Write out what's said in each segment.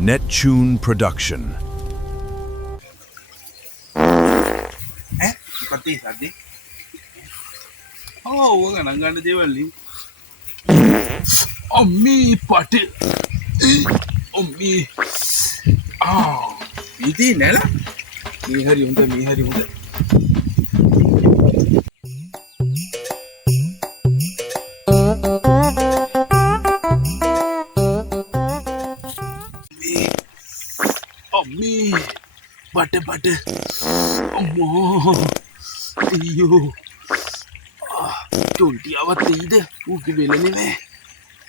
Neptune Production. Pati tadi. Oh, kan angkat dia balik. Ommi pati. Ommi. Ah, ini nela. Mihari unta. Ommi, pada. Ommo. Iyo. Tunti awat tidak. Gila ni meh.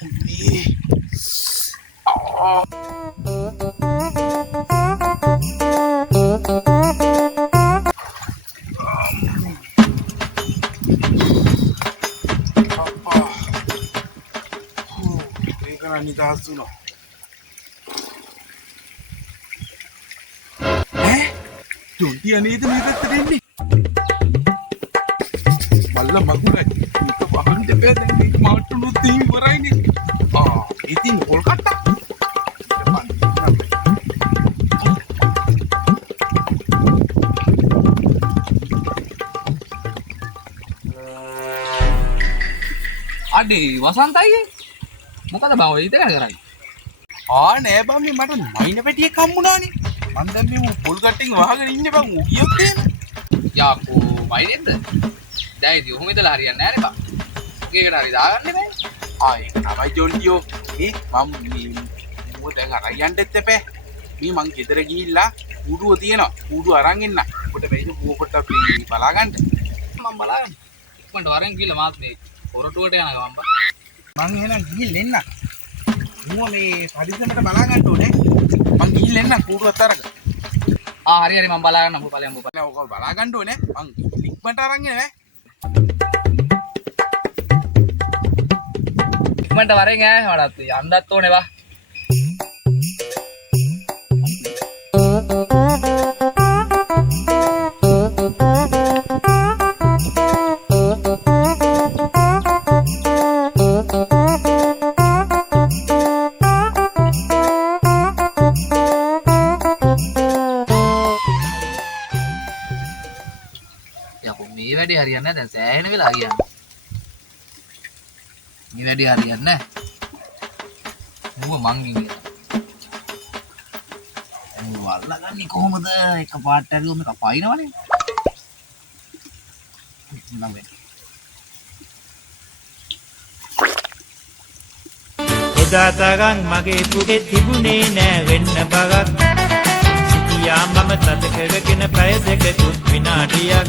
Ommi. Ni dah suno. Tunti ani itu tadi. Malam aku lagi. Itu bahan cepet ni mau tulu ting berai ni. Itu Kolkata. Depan. Ade, Wasanta ye. මොකද බං ඔය ඉතින් කරන්නේ? නෑ බං මේ මට මයින් පැටියෙක් හම්බුණා නේ. මං දැන් මේ පොල් කට්ටින් වහගෙන ඉන්නේ බං ඌ කියොත් එහෙම. යාකෝ මයින්ද? දැන් ඉතින් ඔහොම ඉඳලා හරියන්නේ නෑනේ බං. ඒකට හරි දාගන්න බෑ. ඒක තමයි ජොන්ටියෝ. මම මේ ඌ දැන් අරන් යන්නෙත් එපේ. මේ මං ගෙදර ගිහිල්ලා ඌඩුව තියෙනවා. ඌඩුව අරන් එන්න. ඔබට මේක ඌ පොට්ටක් බලා ගන්න. මම බලන්න. ඉක්මනට වරෙන් ගිහලා මාත් මේ පොරටුවට යන ගමන් බං. මං එහෙනම් ගිහින් එන්න. ඌව මේ පරිස්සමට බලා ගන්න ඕනේ. මං ගිහින් එන්න කූඩුවත් අරගෙන. හරි මම බලා ගන්න ඵලයන් නෑ ඔක බලා ගන්න ඕනේ. මං ඉක්මනට අරන් එන්නේ. ඉක්මනට වරෙන් ඈ වඩත් යන්නත් ඕනේ බා. මේ වැඩි හරියන්නේ නැහැ දැන් සෑහෙන වෙලා ගියා. මේ වැඩි හරියන්නේ නැහැ. ඌව මං ගිහින්. ඌව අල්ලගන්නේ කොහොමද? එක පාට ඇරියොත් මේක පයින්නවනේ. නම් වෙන්නේ. එදා තරම් මගේ පුගේ තිබුණේ නෑ වෙන්න බරක්. සිටියා මම තද කරගෙන පැය දෙකකුත් විනාඩියක්